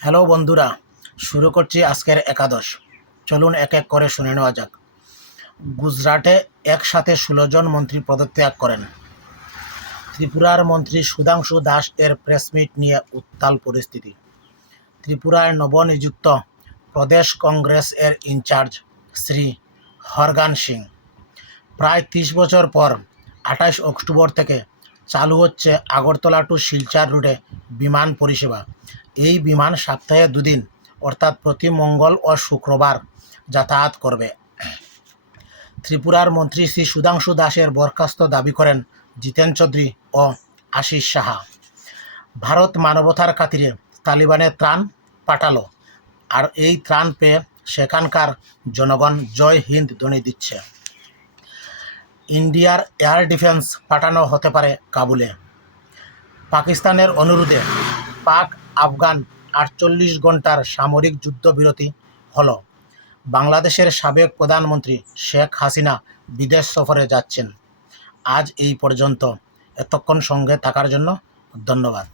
Hello বন্ধুরা, শুরু করছি আজকের একাদশ। চলুন এক এক করে শুনে নেওয়া যাক। গুজরাটে একসাথে 16 জন মন্ত্রী পদত্যাগ করেন। ত্রিপুরার মন্ত্রী সুধাংশু দাস এর প্রেসমিট নিয়ে উত্তাল পরিস্থিতি। ত্রিপুরায় নবনিযুক্ত প্রদেশ কংগ্রেস এর ইনচার্জ শ্রী হরগান সিং। প্রায় 30 বছর পর 28 অক্টোবর থেকে চালু হচ্ছে আগরতলা টু শিলচর রুটে বিমান পরিষেবা। এই বিমান সপ্তাহে দুদিন অর্থাৎ প্রতি মঙ্গল ও শুক্রবার যাতায়াত করবে। ত্রিপুরার মন্ত্রী শ্রী সুধাংশু দাসের বরখাস্ত দাবি করেন জিতেন চৌধুরী ও আশিস সাহা। ভারত মানবতার খাতিরে তালিবানের ত্রাণ পাঠালো, আর এই ত্রাণ পেয়ে সেখানকার জনগণ জয় হিন্দ ধ্বনি দিচ্ছে। ইন্ডিয়ার এয়ার ডিফেন্স পাঠানো হতে পারে কাবুলে। পাকিস্তানের অনুরোধে পাক আফগান 48 ঘন্টার সামরিক যুদ্ধবিরতি হলো। বাংলাদেশের সাবেক প্রধানমন্ত্রী শেখ হাসিনা বিদেশ সফরে যাচ্ছেন। আজ এই পর্যন্ত। এতক্ষণ সঙ্গে থাকার জন্য ধন্যবাদ।